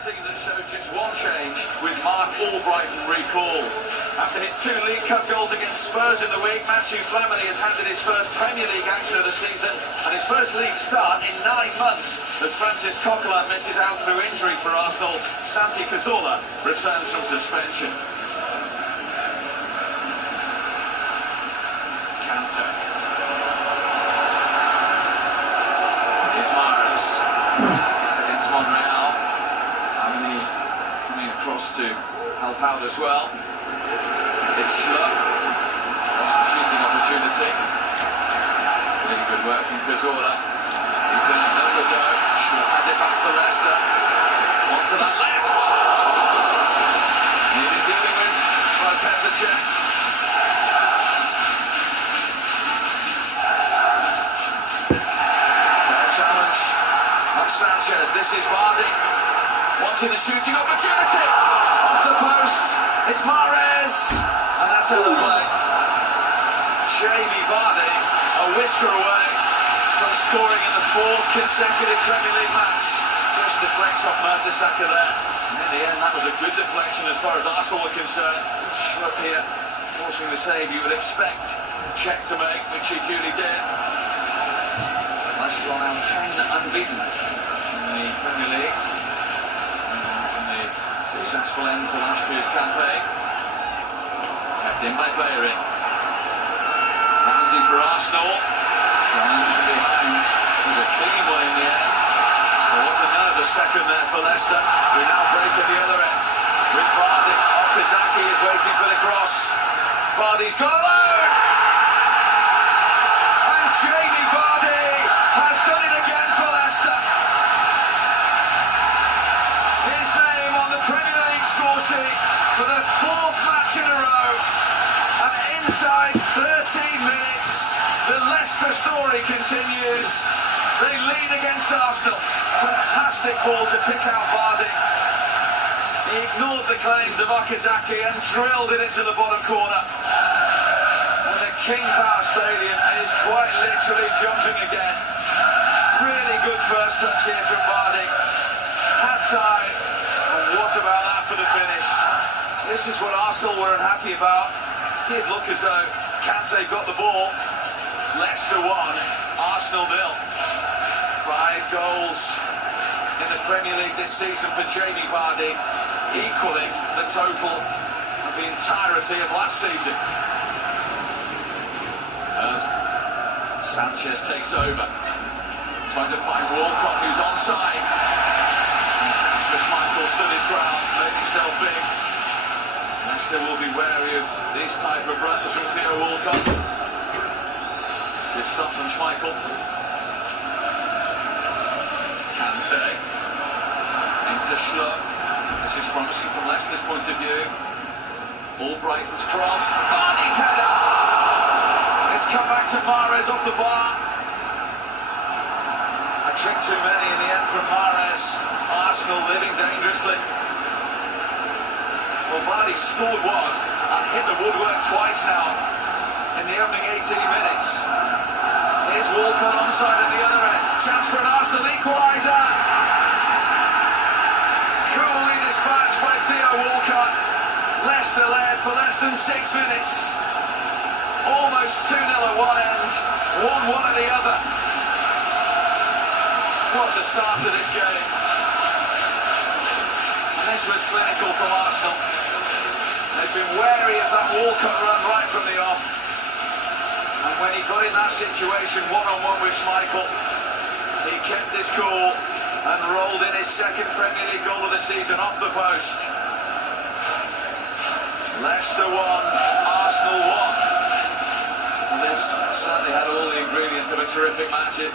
team that shows just one change with Mark Albrighton recalled. After his 2 League Cup goals against Spurs in the week, Matthew Flamini has handed his first Premier League action of the season and his first league start in 9 months as Francis Coquelin misses out through injury for Arsenal. Santi Cazorla returns from suspension. Kante. Here's Mahrez against Monreal. Flamini coming across to help out as well. It's Schlupp. Lost the shooting opportunity. Really good work from Cazorla. He's going to another go. Schlupp has it back for Leicester. Onto that left. Nearly dealing with by Petr Cech. Challenge on Sanchez. This is Vardy wanting a shooting opportunity off the post. It's Mahrez, and that's out of play. Jamie Vardy a whisker away from scoring in the 4th consecutive Premier League match. Just deflects off Mertesacker there. And in the end, that was a good deflection as far as Arsenal were concerned. Schlupp here forcing the save you would expect Cech to make, which he duly did. Leicester on 10 unbeaten in the Premier League from the successful end to last year's campaign. Kept in by Bayring. Ramsey for Arsenal. Trying from behind. It was a clean one in the end. There wasn't another second there for Leicester. We now break at the other end with Vardy. Okazaki is waiting for the cross. Vardy's gone alone! And Jamie Vardy has done it again for Leicester. His name on the Premier League score sheet for the 4th match in a row. And inside 13 minutes, the Leicester story continues. They lead against Arsenal. Fantastic ball to pick out Vardy. He ignored the claims of Okazaki and drilled it into the bottom corner. And the King Power Stadium is quite literally jumping again. Really good first touch here from Vardy. Had time, and what about that for the finish? This is what Arsenal were unhappy about. It did look as though Kante got the ball. Leicester 1, Arsenal 0. 5 goals in the Premier League this season for Jamie Vardy, equaling the total of the entirety of last season. As Sanchez takes over, trying to find Walcott, who's onside. Michael stood his ground, made himself big. Leicester will be wary of these type of runs from Theo Walcott. Good stop from Schmeichel. Kante into Schlupp. This is promising from Leicester's point of view. Albrighton's cross. Vardy's header. It's come back to Mahrez off the bar. A trick too many in the end from Mahrez. Arsenal living dangerously. Well, Vardy scored 1 and hit the woodwork twice now in the opening 18 minutes. Here's Walcott onside at the other end. Chance for an Arsenal equaliser. Coolly dispatched by Theo Walcott. Leicester led for less than 6 minutes. Almost 2-0 at one end, 1-1 at the other. What a start to this game. And this was clinical from Arsenal. They've been wary of that Walcott run right from the off. And when he got in that situation, one-on-one with Schmeichel, he kept his cool and rolled in his 2nd Premier League goal of the season off the post. Leicester 1, Arsenal 1. And this certainly had all the ingredients of a terrific match. It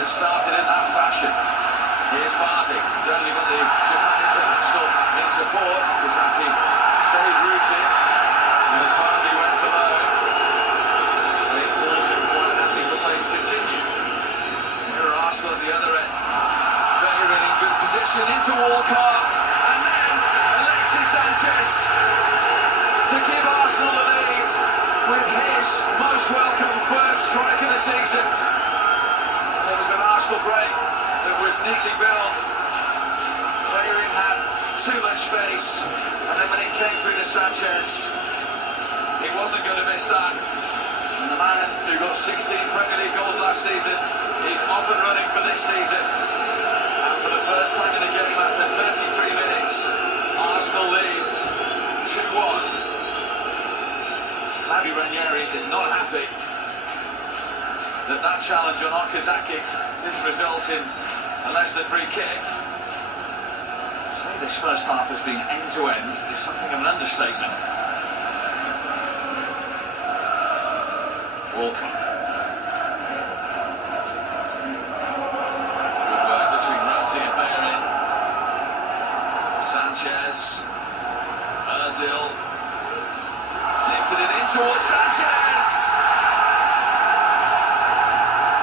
has started in that fashion. Here's Vardy. He's only got the Japan international in support. Okazaki stayed rooted. And as Vardy went alone, Craig Paulson quite happy for play to continue. Here are Arsenal at the other end. Bayern in good position into Walcott. And then Alexis Sanchez to give Arsenal the lead with his most welcome first strike of the season. There was an Arsenal break that was neatly built. Bayern had too much space, and then when it came through to Sanchez, he wasn't going to miss that. And the man who got 16 Premier League goals last season is off and running for this season. And for the first time in the game after 33 minutes, Arsenal lead 2-1. Claudio Ranieri is not happy that challenge on Okazaki didn't result in a Leicester free kick. To say this first half has been end-to-end is something of an understatement. Walker. Good work between Ramsey and Bellerin. Sanchez. Ozil. Lifted it in towards Sanchez.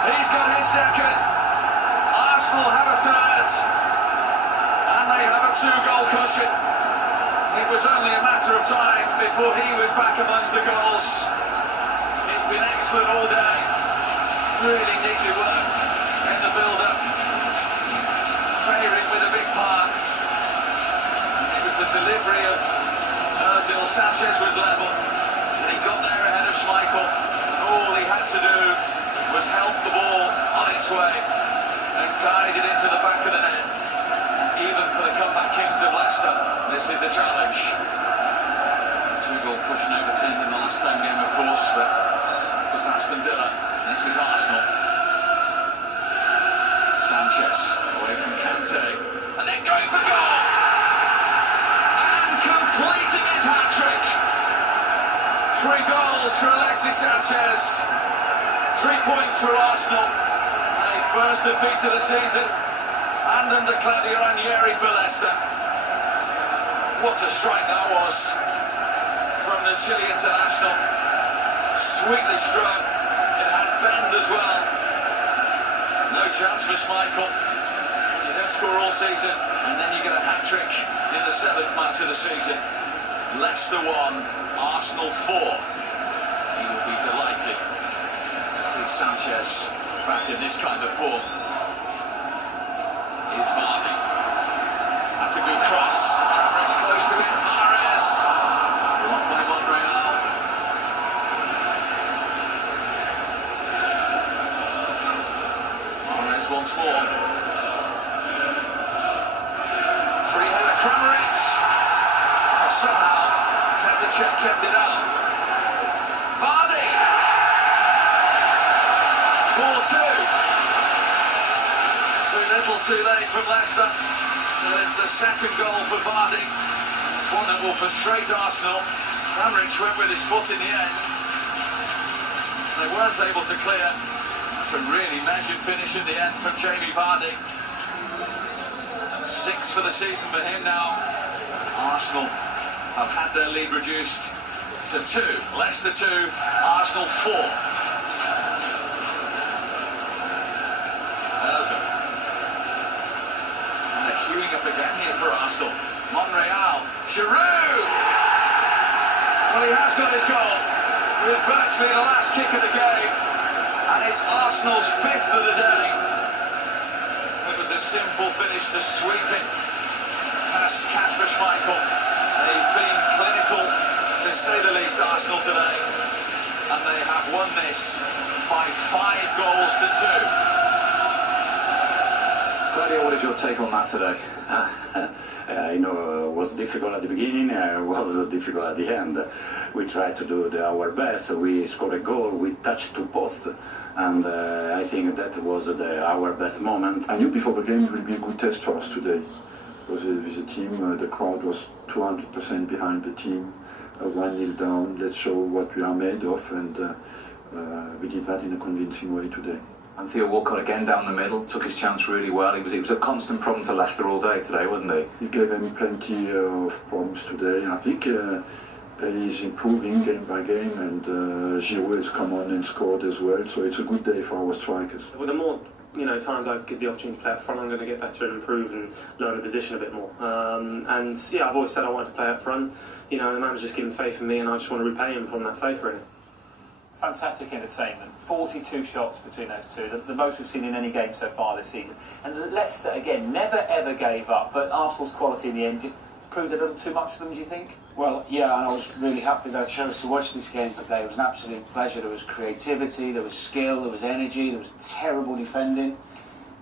He's got his second. Arsenal have a third. And they have a 2-goal cushion. It was only a matter of time before he was back amongst the goals. He's been excellent all day. Really neatly worked in the build-up. Favouring with a big part. It was the delivery of Ozil. Sanchez was level. And he got there ahead of Schmeichel. All he had to do was help the ball on its way and guide it into the back of the net. Even for the comeback kings of Leicester, this is a challenge. 2-goal cushion overturned in the last home game, of course, but it was Aston Villa. This is Arsenal. Sanchez away from Kante, and then going for goal! And completing his hat-trick. 3 goals for Alexis Sanchez. 3 points for Arsenal, and a first defeat of the season, and under Claudio Ranieri for Leicester. What a strike that was from the Chile international. Sweetly struck, it had bend as well. No chance for Schmeichel. You don't score all season, and then you get a hat-trick in the 7th match of the season. Leicester 1, Arsenal 4. He will be delighted see Sanchez back in this kind of form. Here's Vardy. That's a good cross. Travers close to it. Mahrez. Blocked by Monreal. Mahrez once more. Free header, Kramaric. Somehow, Petr Cech kept it out. Vardy. 4-2. Too little too late from Leicester. And it's a second goal for Vardy. It's one that will frustrate Arsenal. Kramaric went with his foot in the end. They weren't able to clear. It's a really measured finish in the end from Jamie Vardy. 6 for the season for him now. Arsenal have had their lead reduced to 2. Leicester 2, Arsenal 4. And they're queuing up again here for Arsenal. Monreal, Giroud! Well, he has got his goal. It was virtually the last kick of the game, and it's Arsenal's 5th of the day. It was a simple finish to sweep it past Kasper Schmeichel. They've been clinical, to say the least, Arsenal today, and they have won this by 5 goals to 2. Claudio, what is your take on that today? I know it was difficult at the beginning, it was difficult at the end. We tried to do our best, we scored a goal, we touched 2 posts, and I think that was our best moment. I knew before the game it would be a good test for us today, because with the team, the crowd was 200% behind the team, 1-0 down, let's show what we are made of, and we did that in a convincing way today. And Theo Walcott again down the middle, took his chance really well. He was a constant problem to Leicester all day today, wasn't he? He gave them plenty of problems today. I think he's improving game by game, and Giroud has come on and scored as well, so it's a good day for our strikers. Well, the more times I give the opportunity to play up front, I'm going to get better and improve and learn the position a bit more. And yeah, I've always said I wanted to play up front. The manager's given faith in me, and I just want to repay him from that faith, really. fantastic entertainment. 42 shots between those two, the most we've seen in any game so far this season. And Leicester, again, never ever gave up, but Arsenal's quality in the end just proved a little too much for them, do you think? Well, yeah, and I was really happy that I chose to watch this game today. It was an absolute pleasure. There was creativity, there was skill, there was energy, there was terrible defending.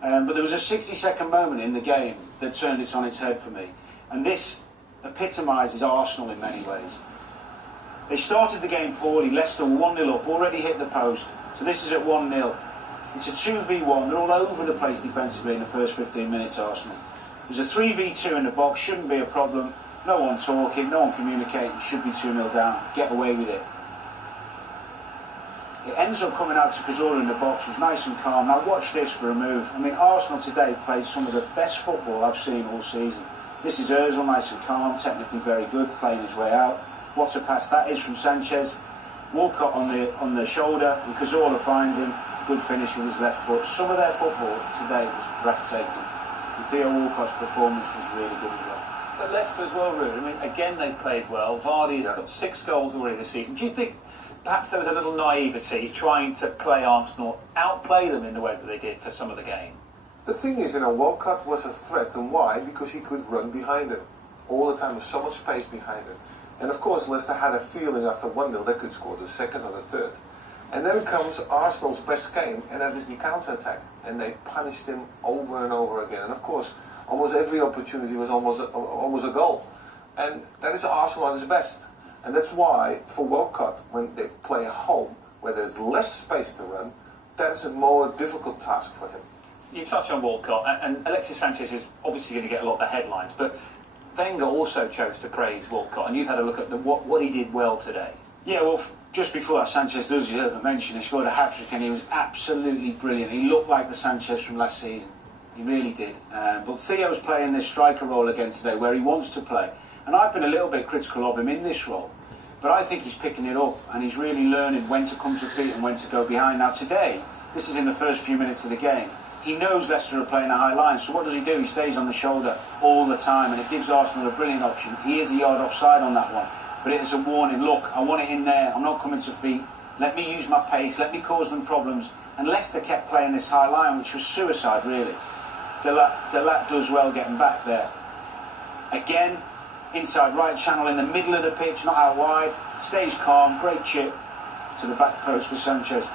But there was a 60-second moment in the game that turned it on its head for me. And this epitomises Arsenal in many ways. They started the game poorly. Leicester were 1-0 up, already hit the post. So this is at 1-0. It's a 2v1. They're all over the place defensively in the first 15 minutes, Arsenal. There's a 3v2 in the box, shouldn't be a problem. No one talking, no one communicating, should be 2-0 down. Get away with it. It ends up coming out to Cazorla in the box, was nice and calm. Now watch this for a move. I mean, Arsenal today played some of the best football I've seen all season. This is Ozil, nice and calm, technically very good, playing his way out. What a pass that is from Sanchez. Walcott on the shoulder, and Cazorla finds him. Good finish with his left foot. Some of their football today was breathtaking. And Theo Walcott's performance was really good as well. But Leicester as well, Ruud. I mean, again, they played well. Vardy has got 6 goals already this season. Do you think perhaps there was a little naivety trying to play Arsenal, outplay them in the way that they did for some of the game? The thing is, Walcott was a threat, and why? Because he could run behind him all the time. With so much space behind him. And of course, Leicester had a feeling after 1-0 they could score the second or the third. And then comes Arsenal's best game, and that is the counter-attack. And they punished him over and over again. And of course, almost every opportunity was almost a goal. And that is Arsenal at its best. And that's why, for Walcott, when they play at home, where there's less space to run, that is a more difficult task for him. You touch on Walcott, and Alexis Sanchez is obviously going to get a lot of the headlines, but Wenger also chose to praise Walcott, and you've had a look at what he did well today. Yeah, well, just before that, Sanchez does deserve a mention. He scored a hat-trick and he was absolutely brilliant. He looked like the Sanchez from last season. He really did. But Theo's playing this striker role again today where he wants to play. And I've been a little bit critical of him in this role. But I think he's picking it up and he's really learning when to come to feet and when to go behind. Now today, this is in the first few minutes of the game. He knows Leicester are playing a high line, so what does he do? He stays on the shoulder all the time, and it gives Arsenal a brilliant option. He is a yard offside on that one, but it is a warning. Look, I want it in there. I'm not coming to feet. Let me use my pace. Let me cause them problems. And Leicester kept playing this high line, which was suicide, really. Delat does well getting back there. Again, inside right channel in the middle of the pitch, not out wide. Stays calm, great chip to the back post for Sanchez.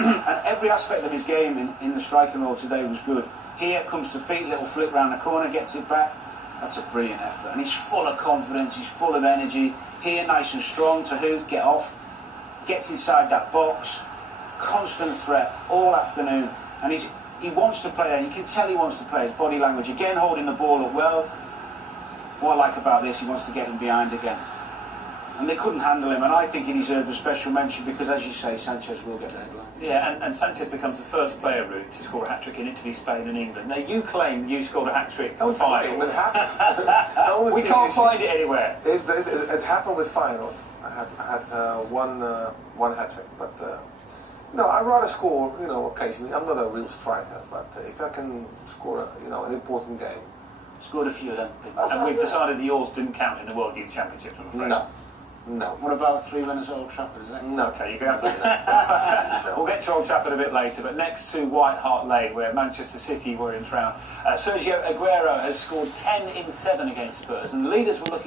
And every aspect of his game in the striking role today was good. Here comes to feet, little flick round the corner, gets it back. That's a brilliant effort. And he's full of confidence, he's full of energy. Here, nice and strong to Huth, get off. Gets inside that box. Constant threat all afternoon. And he wants to play, and you can tell he wants to play. His body language, again, holding the ball up well. What I like about this, he wants to get him behind again. And they couldn't handle him, and I think he deserved a special mention because, as you say, Sanchez will get the headline. Yeah, and Sanchez becomes the first player, Ruud, to score a hat-trick in Italy, Spain and England. Now, you claim you scored a hat-trick for Feyenoord. It happened. We can't find it anywhere. It happened with Feyenoord. I had one hat-trick, but I'd rather score, occasionally. I'm not a real striker, but if I can score, an important game. Scored a few of them. And we've decided that yours didn't count in the World Youth Championships, I'm afraid. No. What about 3 winners at Old Trafford, is that? No. Okay, you can have that. We'll get to Old Trafford a bit later, but next to White Hart Lane, where Manchester City were enthroned, Sergio Aguero has scored 10 in 7 against Spurs, and the leaders were looking